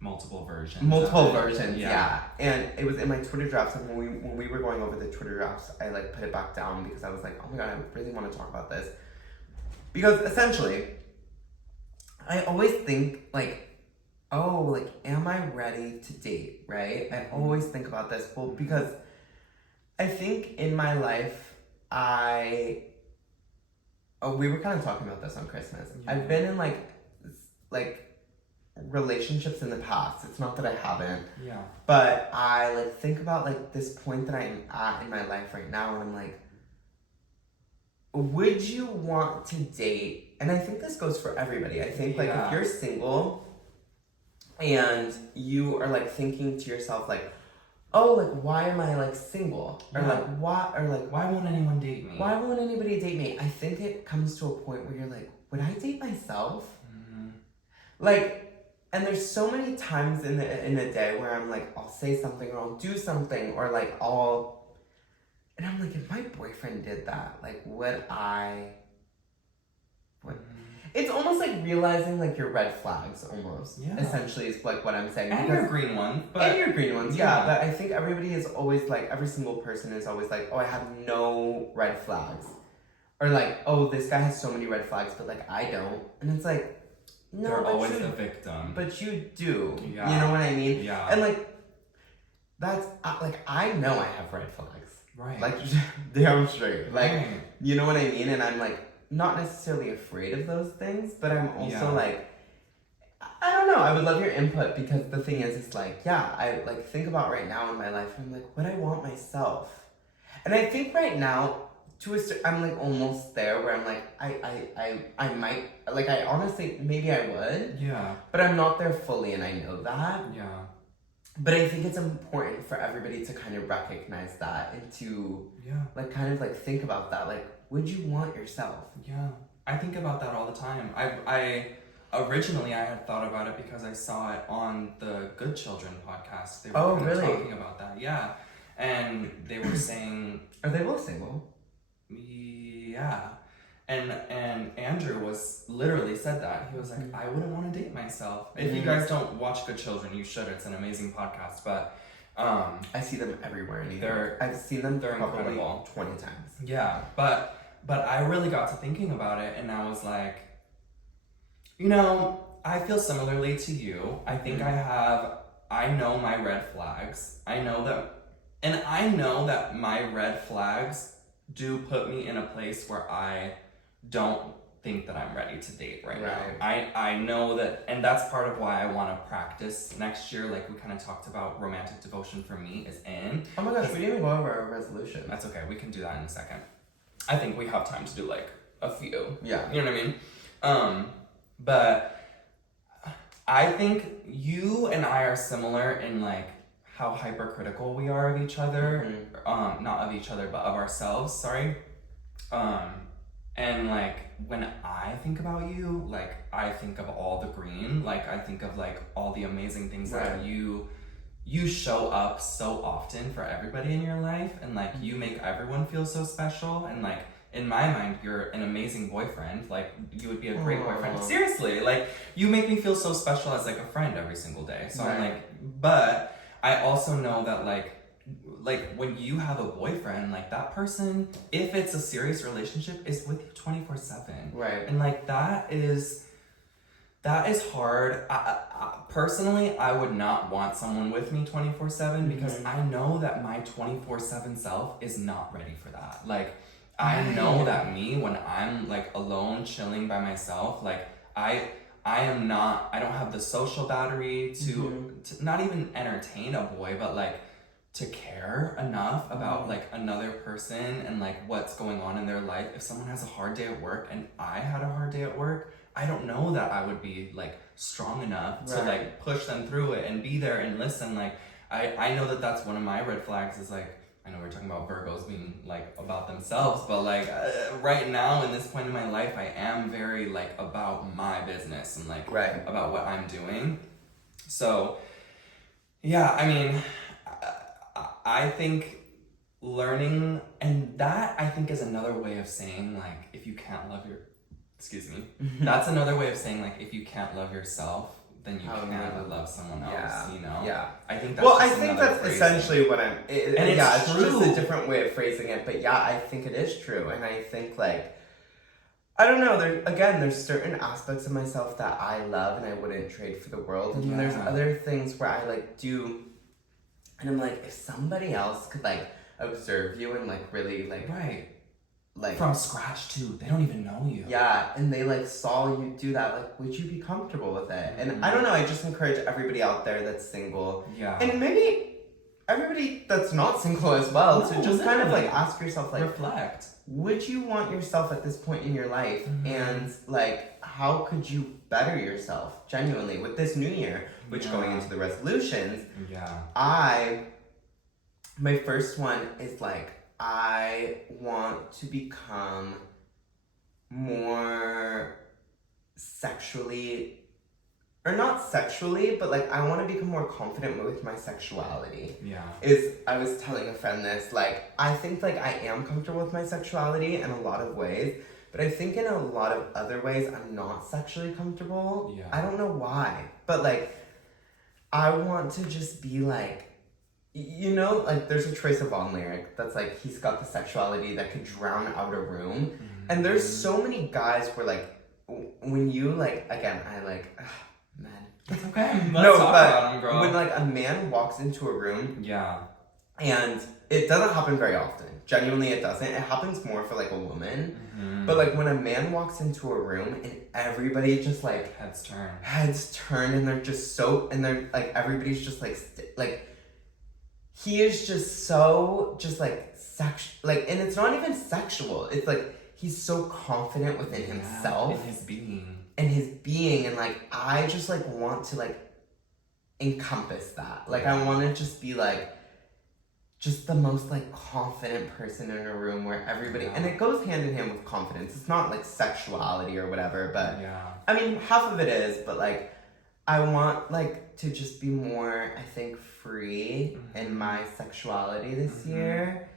multiple versions. Yeah. And it was in my Twitter drafts, and when we were going over the Twitter drafts, I like put it back down because I was like, oh my god, I really want to talk about this. Because essentially, I always think like, oh, like, am I ready to date, right? I always think about this. Well, because I think in my life, we were kind of talking about this on Christmas. Yeah. I've been in like relationships in the past. It's not that I haven't. Yeah. But I like think about like this point that I'm at in my life right now, and I'm like, would you want to date? And I think this goes for everybody. I think like if you're single and you are like thinking to yourself like, oh, like, why am I like single? Or like, why won't anyone date me? Why won't anybody date me? I think it comes to a point where you're like, would I date myself? Mm-hmm. Like, and there's so many times in a day where I'm like, I'll say something or I'll do something or like and I'm like, if my boyfriend did that, like, would I? It's almost like realizing like your red flags almost. Yeah. Essentially is like what I'm saying. And your green ones. And your green ones, yeah. But I think everybody is always like, every single person is always like, oh, I have no red flags. Or like, oh, this guy has so many red flags, but like I don't. And it's like, no, they're always the victim. But you do. Yeah. You know what I mean? Yeah. And like, that's, like, I know I have red flags. Right. Like, damn straight. Like, you know what I mean? And I'm like, not necessarily afraid of those things, but I'm also like, I don't know, I would love your input, because the thing is, it's like, yeah, I like think about right now in my life, I'm like, what I want myself. And I think right now, I'm like almost there where I'm like, I might, like, I honestly, maybe I would. Yeah. But I'm not there fully, and I know that. Yeah. But I think it's important for everybody to kind of recognize that and to, like, kind of like think about that, like, would you want yourself? Yeah, I think about that all the time. I originally I had thought about it because I saw it on the Good Children podcast. They were talking about that. Yeah, and they were saying, are they both single? Yeah, and Andrew was literally said that. He was like, I wouldn't want to date myself. If you guys don't watch Good Children, you should. It's an amazing podcast, but. I see them everywhere. I've seen them. They're probably incredible. 20 times. Yeah, but I really got to thinking about it, and I was like, you know, I feel similarly to you. I think I know my red flags. I know that my red flags do put me in a place where I don't think that I'm ready to date right now. I know that, and that's part of why I want to practice next year. Like we kind of talked about, romantic devotion for me is in. Oh my gosh, we didn't even go over our resolution. That's okay, we can do that in a second. I think we have time to do like a few. Yeah. You know what I mean? But I think you and I are similar in like how hypercritical we are of each other. Not of each other, but of ourselves, sorry. And like when I think about you, like I think of all the green, like I think of like all the amazing things that you show up so often for everybody in your life, and like you make everyone feel so special, and like in my mind you're an amazing boyfriend. Like you would be a great boyfriend. Seriously, like you make me feel so special as like a friend every single day. So I'm like, but I also know that like when you have a boyfriend, like that person, if it's a serious relationship, is with you 24/7. Right. And like that is hard. Personally, I would not want someone with me 24/7 because I know that my 24/7 self is not ready for that. Like I know that me, when I'm like alone chilling by myself, like I don't have the social battery to not even entertain a boy, but like to care enough about like another person and like what's going on in their life. If someone has a hard day at work and I had a hard day at work, I don't know that I would be like strong enough to like push them through it and be there and listen. Like I know that that's one of my red flags is like, I know we're talking about Virgos being like about themselves, but like right now in this point in my life, I am very like about my business and like about what I'm doing. So yeah, I mean, I think learning, and that I think is another way of saying like, if you can't love that's another way of saying like, if you can't love yourself, then you can't love someone else, you know? Yeah. I think that's I think that's phrasing. Essentially what I'm... it's true. Just a different way of phrasing it, but yeah, I think it is true. And I think like, I don't know, there's certain aspects of myself that I love and I wouldn't trade for the world. And there's other things where I like do, and I'm like, if somebody else could like observe you and like really like... Like from scratch too, they don't even know you. Yeah, and they like saw you do that, like would you be comfortable with it? And I don't know, I just encourage everybody out there that's single, and maybe everybody that's not single as well, to just kind of like ask yourself, like, reflect, would you want yourself at this point in your life? And like, how could you better yourself genuinely with this new year, which going into the resolutions, my first one is like, I want to become more sexually, or not sexually, but like I want to become more confident with my sexuality. I was telling a friend this, like I think like I am comfortable with my sexuality in a lot of ways, but I think in a lot of other ways I'm not sexually comfortable. I don't know why, but like I want to just be like, you know, like there's a Troye Sivan lyric that's like, he's got the sexuality that could drown out a room. And there's so many guys where like, when you like, again, I like, man. It's okay. Let's talk about him, bro. When like a man walks into a room, and it doesn't happen very often. Genuinely, it doesn't. It happens more for like a woman. But like when a man walks into a room and everybody just like heads turn, and they're just so, and they're like, everybody's just like. He is just so, just like, like, and it's not even sexual. It's like, he's so confident within himself. In his being. And like, I just like want to like encompass that. Like, I want to just be like, just the most like confident person in a room where everybody, and it goes hand in hand with confidence. It's not like sexuality or whatever, but I mean, half of it is, but like, I want like to just be more, I think, free in my sexuality this year.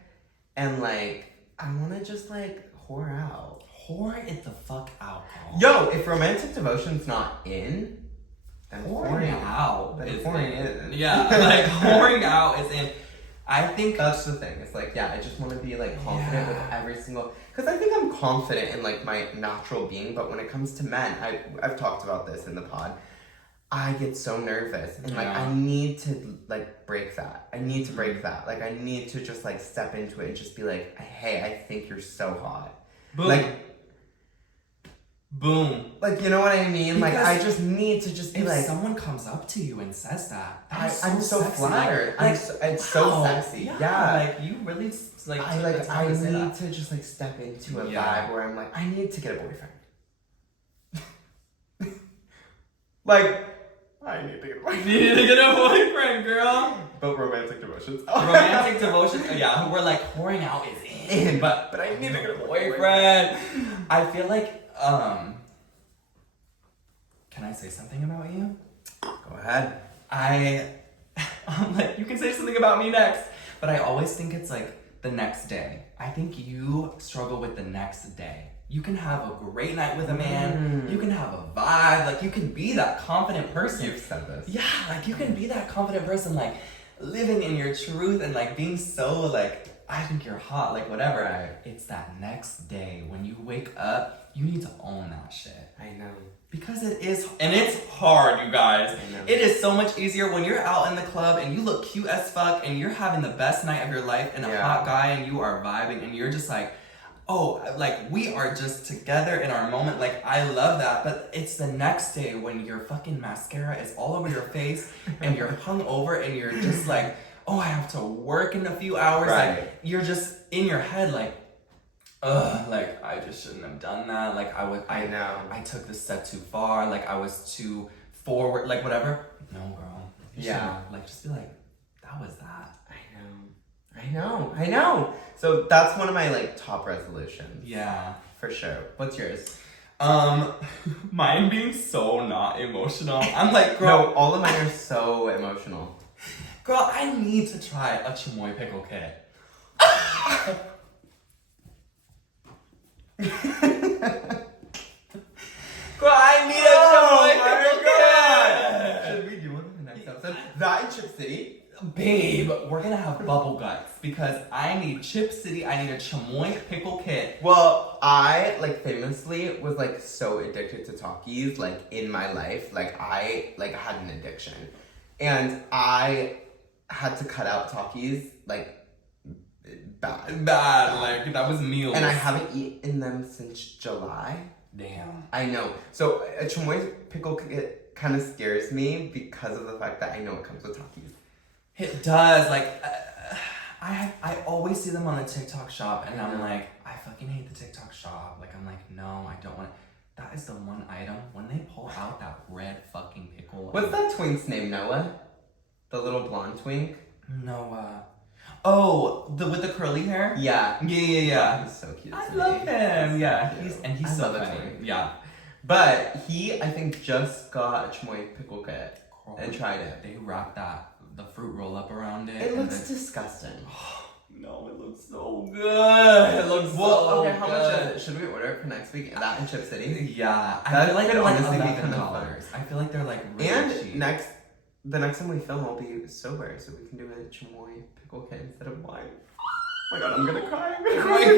And like, I want to just like whore out. Whore it the fuck out, girl. Yo, if romantic devotion's not in, then whoring out is in. Yeah, like whoring out is in. I think that's the thing. It's like, I just want to be like confident with every single, because I think I'm confident in like my natural being, but when it comes to men, I've talked about this in the pod, I get so nervous, and like I need to like break that. I need to break that. Like I need to just like step into it and just be like, hey, I think you're so hot. Boom. Like, you know what I mean? Because like I just need to just be if like, someone comes up to you and says that, I'm so flattered. It's so sexy. Yeah. Like you really like. I need to just like step into a vibe where I'm like, I need to get a boyfriend. Like, I need to get a boyfriend. You need to get a boyfriend, girl. But romantic devotions. Romantic devotion, yeah, who we're like pouring out is in, but I need to get a boyfriend. I feel like, can I say something about you? Go ahead. I'm like, you can say something about me next, but I always think it's like the next day. I think you struggle with the next day. You can have a great night with a man. You can have a vibe. Like, you can be that confident person. You've said this. Yeah, like, you can be that confident person, like, living in your truth and, like, being so, like, I think you're hot, like, whatever. Right. It's that next day when you wake up, you need to own that shit. I know. Because it is, and it's hard, you guys. I know. It is so much easier when you're out in the club and you look cute as fuck and you're having the best night of your life and a hot guy and you are vibing and you're just like, oh, like, we are just together in our moment. Like, I love that. But it's the next day when your fucking mascara is all over your face and you're hungover and you're just like, oh, I have to work in a few hours. Right. Like, you're just in your head like, ugh, like, I just shouldn't have done that. Like, I know. I took this step too far. Like, I was too forward. Like, whatever. No, girl. You shouldn't. Like, just be like, that was that. I know. So that's one of my, like, top resolutions. Yeah. For sure. What's yours? Mine being so not emotional. I'm like, girl. No, all of mine are so emotional. Girl, I need to try a chamoy pickle kit. Girl, I need a chamoy pickle kit. Should we do one in the next episode? That in Chip City? Babe, we're gonna have bubble guts because I need Chip City, I need a chamoy pickle kit. Well, I, like, famously was, like, so addicted to Takis, like, in my life. Like, I, like, had an addiction. And I had to cut out Takis, like, bad. Like, that was meals. And I haven't eaten them since July. Damn. I know. So, a chamoy pickle kit kind of scares me because of the fact that I know it comes with Takis. It does. Like, I always see them on the TikTok shop, and I'm like, I fucking hate the TikTok shop. Like, I'm like, no, I don't want it. That is the one item when they pull out that red fucking pickle. What's that twink's name, Noah? The little blonde twink? Noah. Oh, with the curly hair? Yeah. Yeah. He's so cute. I love him. Yeah, Cute. he's I so love a funny. twink. Yeah. But he, I think, just got a chamoy pickle kit and tried it. They wrapped the fruit roll up around it. It looks disgusting. No, it looks so good. It looks so okay, how much good. should we order it for next week? That in Chip City? Yeah, I That feel like could they're like honestly be $11. kind of fun. I feel like they're like really And cheap. the next time we film, I'll be sober, so we can do a chamoy pickle kit instead of wine. Oh my god, I'm gonna cry. Oh my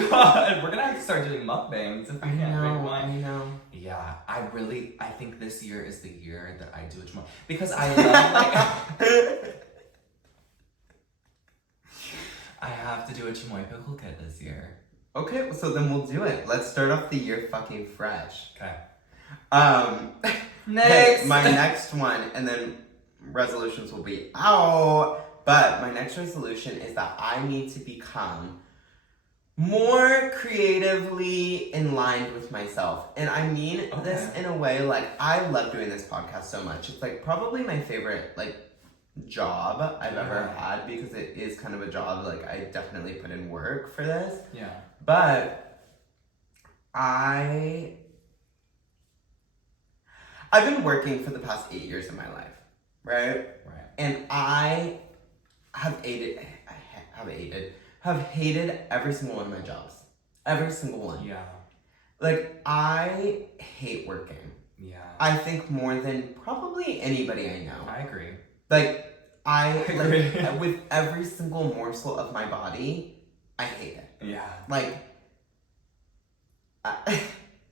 god, we're gonna have to start doing mukbangs if we can't drink wine. I know. Yeah, I think this year is the year that I do it more because I love like. I have to do a chamoy pickle kit this year. Okay, so then we'll do it. Let's start off the year fucking fresh. Okay. Next. My next one, and then resolutions will be out. But my next resolution is that I need to become more creatively in line with myself. And I mean this in a way, like, I love doing this podcast so much. It's, like, probably my favorite, like, job I've ever had because it is kind of a job. Like, I definitely put in work for this. Yeah. But I've been working for the past 8 years of my life, right? Right. And I have hated every single one of my jobs. Every single one. Yeah. Like, I hate working. Yeah. I think more than probably anybody I know. I agree. Like, I agree. like, with every single morsel of my body, I hate it. Yeah. Like,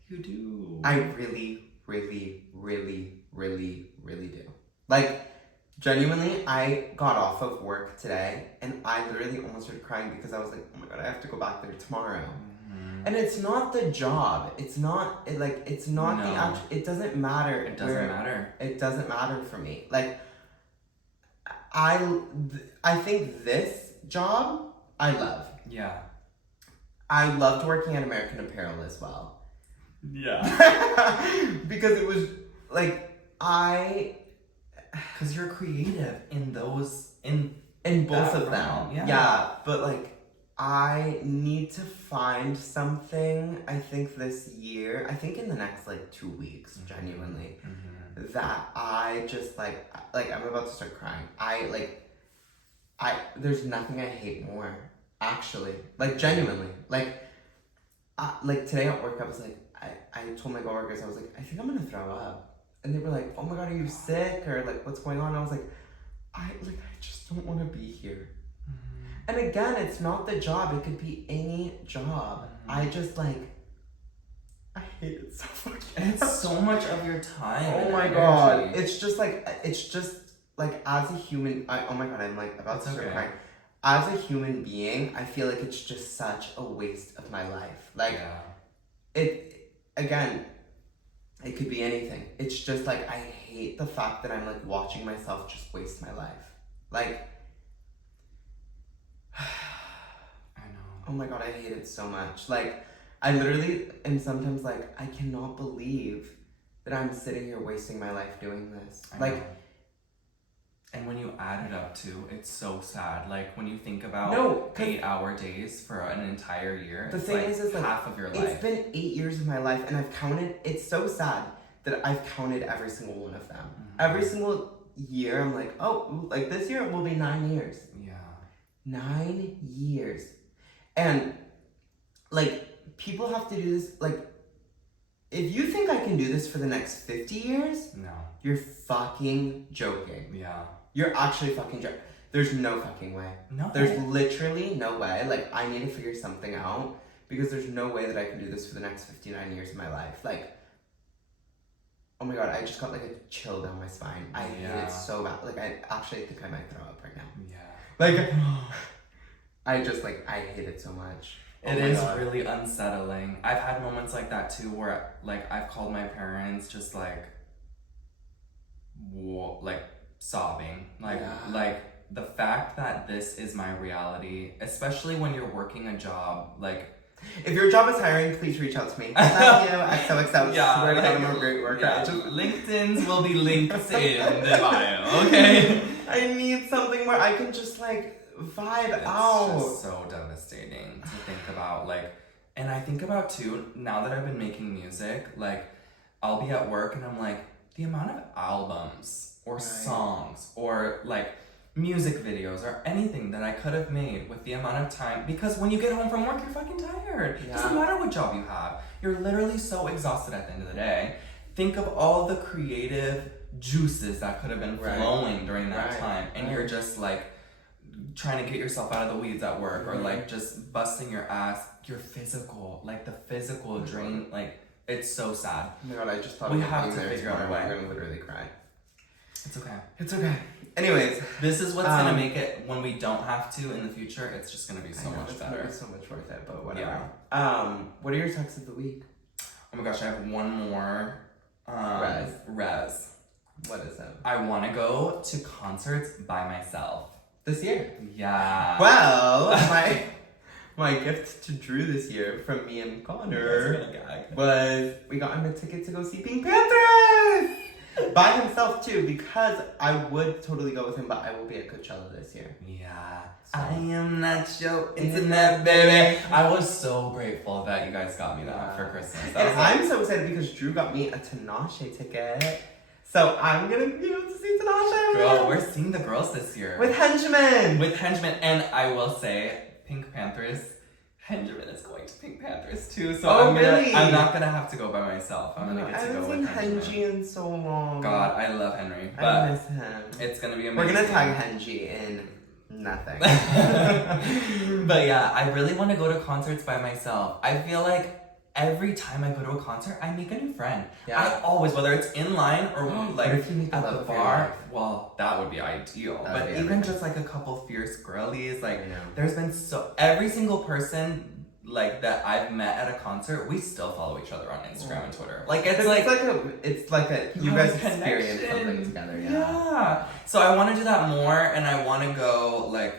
You do. I really, really, really, really, really do. Like, genuinely, I got off of work today, and I literally almost started crying because I was like, oh my god, I have to go back there tomorrow. Mm-hmm. And it's not the job. It's not, the actual, it doesn't matter. It doesn't matter. It doesn't matter for me. Like, I think this job, I love. Yeah. I loved working at American Apparel as well. Yeah. Because it was, like, I Because you're creative in both of them. Yeah. But like, I need to find something, I think this year, I think in the next like 2 weeks, genuinely, that I just like I'm about to start crying. There's nothing I hate more, actually. Like, genuinely. Like today at work, I was like, I told my coworkers, I was like, I think I'm gonna throw up. And they were like, oh my God, are you sick? Or like, what's going on? I was like, I just don't want to be here. And again, it's not the job. It could be any job. I just like, I hate it so much. It's so much of your time. Oh my God. It's just like as a human, oh my God, I'm like about to start crying. As a human being, I feel like it's just such a waste of my life. Like, again, it could be anything. It's just like, I hate the fact that I'm like watching myself just waste my life. Like, I know. Oh my God, I hate it so much. Like, I literally am sometimes like, I cannot believe that I'm sitting here wasting my life doing this. I know. And when you add it up too, it's so sad. Like, when you think about 8-hour days for an entire year, the thing is like half of your life. It's been 8 years of my life, and I've counted. It's so sad that I've counted every single one of them. Every single year, I'm like, oh, like this year it will be 9 years. Yeah. 9 years. And like, people have to do this. Like, if you think I can do this for the next 50 years, no, you're fucking joking. Yeah. You're actually fucking joking. There's no fucking way. No. There's literally no way. Like, I need to figure something out, because there's no way that I can do this for the next 59 years of my life. Like, oh my God, I just got like a chill down my spine. I hate it so bad. Like, I actually think I might throw up right now. Yeah. Like, I hate it so much. It is really unsettling. I've had moments like that too, where like I've called my parents just like sobbing. Like the fact that this is my reality, especially when you're working a job, like, if your job is hiring, please reach out to me. Love you, XOXO. Yeah, swear to God, I'm a great worker. Yeah, LinkedIn's will be linked in the bio, okay? I need something where I can just like vibe out. It's just so devastating to think about, like, and I think about too, now that I've been making music, like, I'll be at work and I'm like, the amount of albums or songs or like music videos or anything that I could have made with the amount of time, because when you get home from work, you're fucking tired. It doesn't matter what job you have. You're literally so exhausted at the end of the day. Think of all the creative juices that could have been flowing during that time, and you're just like trying to get yourself out of the weeds at work, or like just busting your ass. Your physical, like the physical drain, like, it's so sad. Oh my God, I just thought we have to figure out a way. I'm gonna literally cry. It's okay. It's okay. Anyways, this is what's gonna make it, when we don't have to in the future, it's just gonna be so much better. It's so much worth it, but whatever. Yeah. What are your texts of the week? Oh my gosh, I have one more. Res. What is it? I want to go to concerts by myself. This year? Yeah. Well, my gift to Drew this year from me and Connor was we got him a ticket to go see Pink Panthers! By himself too, because I would totally go with him, but I will be at Coachella this year. Yeah. So. I am not your internet baby. I was so grateful that you guys got me that for Christmas. And I'm so excited because Drew got me a Tinashe ticket. So I'm gonna be able to see Tinashe. Girl, we're seeing the girls this year. With Henchmen! And I will say, Pink Panthers, Henjamin is going to Pink Panthers too, so I'm not gonna have to go by myself. I'm gonna get to go with Henjamin. I haven't seen Henji in so long. God, I love Henry. But I miss him. It's gonna be amazing. We're gonna tag Henji in nothing. But yeah, I really want to go to concerts by myself. I feel like every time I go to a concert, I make a new friend. Yeah. I always, whether it's in line or like at the bar, well, that would be ideal. But even just like a couple fierce girlies, like there's been every single person like that I've met at a concert, we still follow each other on Instagram and Twitter. Like it's like a you guys experience something together. Yeah. So I want to do that more, and I want to go like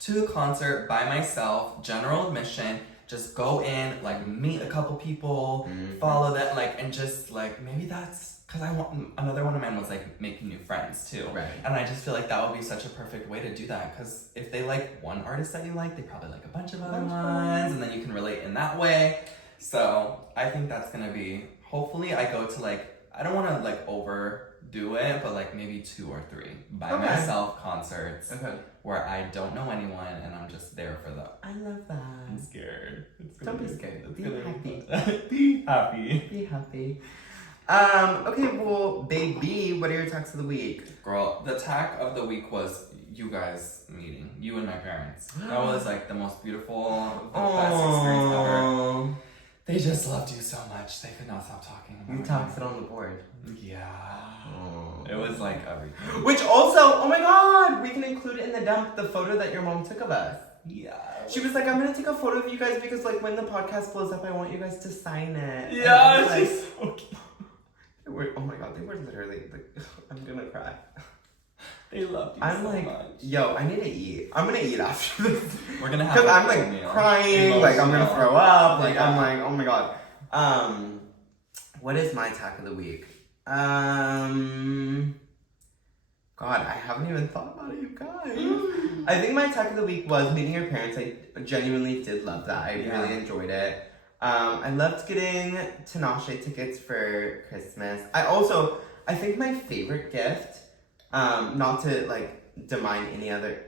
to a concert by myself, general admission. just go in, like meet a couple people, follow that, like, and just like maybe that's because I want another one of mine was like making new friends too. Right. And I just feel like that would be such a perfect way to do that because if they like one artist that you like, they probably like a bunch of other ones, and then you can relate in that way. So I think that's gonna be. Hopefully, I go to like I don't want to like overdo it, but like maybe 2 or 3 by myself concerts where I don't know anyone and I'm just there for the. I love that. I'm scared. Don't be scared. Be happy. Be happy. Be happy. Okay, well, baby, what are your tacks of the week? Girl, the tack of the week was you guys meeting. You and my parents. That was like the most beautiful, the best experience ever. They just loved you so much. They could not stop talking about You talked it on the board. Yeah. It was like everything. Which also, oh my god, we can include in the dump the photo that your mom took of us. Yeah. She was like, I'm gonna take a photo of you guys because like when the podcast blows up, I want you guys to sign it. Yeah, like, she's so cute. Oh my god, they were literally like, I'm gonna cry. They loved you I'm so like, much. Yo, I need to eat. I'm gonna eat after this. We're gonna have because I'm a like meal. crying, Emotional. like I'm gonna throw up, like Yeah. I'm like, oh my god. What is my tack of the week? God, I haven't even thought about it, you guys. I think my tack of the week was meeting your parents. I genuinely did love that. I really enjoyed it. I loved getting Tinashe tickets for Christmas. I think my favorite gift, not to like demine any other,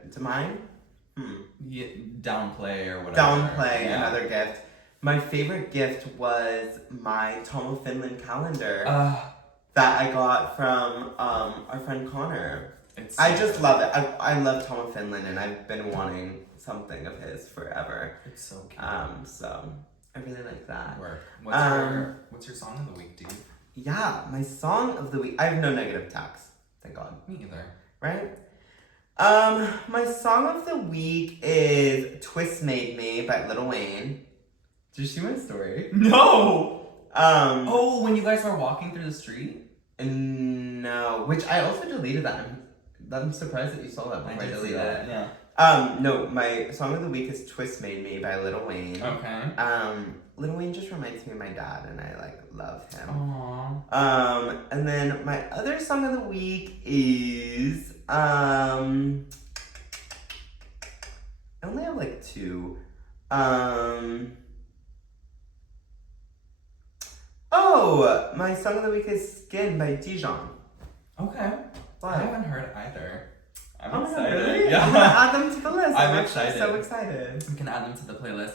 Yeah, downplay or whatever. Downplay another gift. My favorite gift was my Tom of Finland calendar that I got from our friend Connor. I just love it. I love Tom of Finland and I've been wanting something of his forever. It's so cute. So I really like that. Work. What's your song of the week, dude? Yeah, my song of the week. I have no negative tax. Thank God. Me either. Right? My song of the week is Twist Made Me by Lil Wayne. Did you see my story? No! When you guys were walking through the street? No, which I also deleted that. I'm surprised that you saw that before I deleted it. Yeah. No, my song of the week is Twist Made Me by Lil Wayne. Okay. Lil Wayne just reminds me of my dad and I like love him. Aww. And then my other song of the week is I only have like 2. My song of the week is Skin by Dijon. Okay. What? I haven't heard either. I'm Oh, excited. really? Yeah. I'm gonna add them to the list. I'm actually excited. so excited. We can add them to the playlist.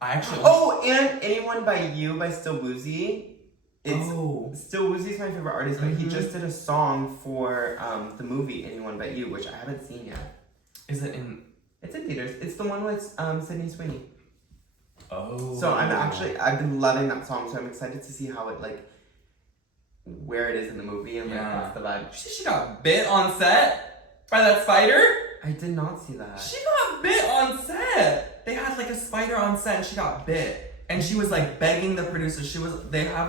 I actually. And Anyone by You by Still Woozy. Still Woozy's my favorite artist, but he just did a song for the movie Anyone But You, which I haven't seen yet. Is it in? It's in theaters. It's the one with Sydney Sweeney. Oh. So I've been loving that song, so I'm excited to see how it where it is in the movie and what's the vibe. She got bit on set by that spider? I did not see that. She got bit on set. They had like a spider on set and she got bit. And she was like begging the producers. They have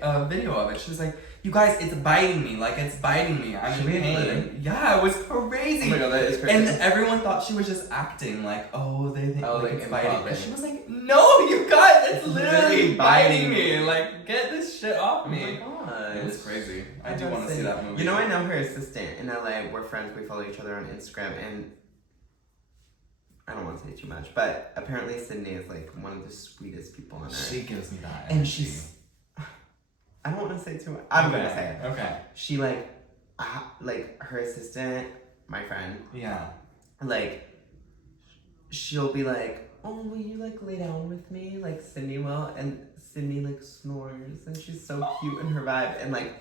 a video of it. She was like, "You guys, it's biting me. Like it's biting me. I'm in pain." Yeah, it was crazy. Oh my god, that is crazy. And everyone thought she was just acting. Like, they think it's biting. And she was like, "No, you guys, it's literally biting me. Like, get this shit off me." Oh my god, it was crazy. I do want to see that movie. You know, I know her assistant in LA. We're friends. We follow each other on Instagram, and I don't want to say too much, but apparently Sydney is like one of the sweetest people on earth. She gives me that. And she's. I don't want to say too much. I'm gonna say it. Okay. She like her assistant, my friend. Yeah. Like, she'll be like, "Oh, will you like lay down with me?" Like Sydney will, and Sydney like snores, and she's so cute in her vibe. And like,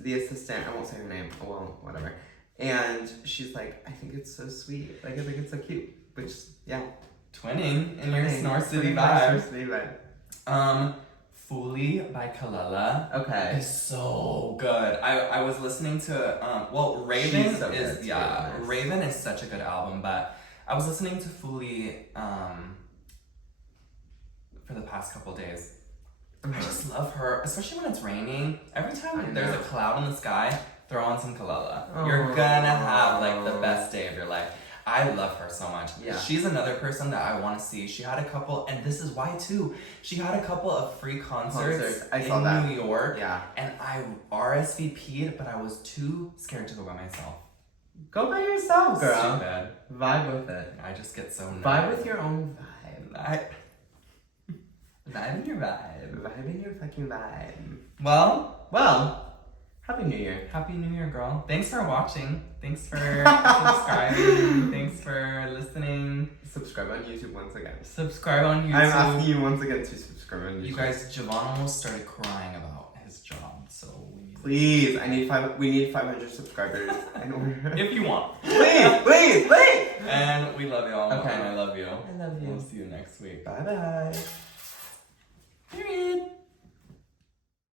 the assistant, I won't say her name. Well, whatever. And she's like, "I think it's so sweet. Like, I think it's so cute." Which, yeah. Twinning in your Snore City vibe. Fully by Kalela. Okay. It's so good. I was listening to Raven She's so is good, nice. Raven is such a good album, but I was listening to Fully for the past couple days. I just love her, especially when it's raining. Every time there's a cloud in the sky, throw on some Kalela. You're gonna have like the best day of your life. I love her so much. Yeah. She's another person that I want to see. She had a couple, and this is why too. She had a couple of free concerts I saw that. New York. Yeah. And I RSVP'd, but I was too scared to go by myself. Go by yourself, girl. Stupid. Vibe with it. I just get so nervous. Vibe with your own vibe. Vibe in your vibe. Vibe in your fucking vibe. Well, Happy New Year. Happy New Year, girl. Thanks for watching. Thanks for subscribing. Thanks for listening. Subscribe on YouTube once again. Subscribe on YouTube. I'm asking you once again to subscribe on YouTube. You guys, Javaughn almost started crying about his job, so we need. Please, we need 500 subscribers in order. If you want. Please. And we love y'all. Okay. And I love you. I love you. We'll see you next week. Bye bye. Period.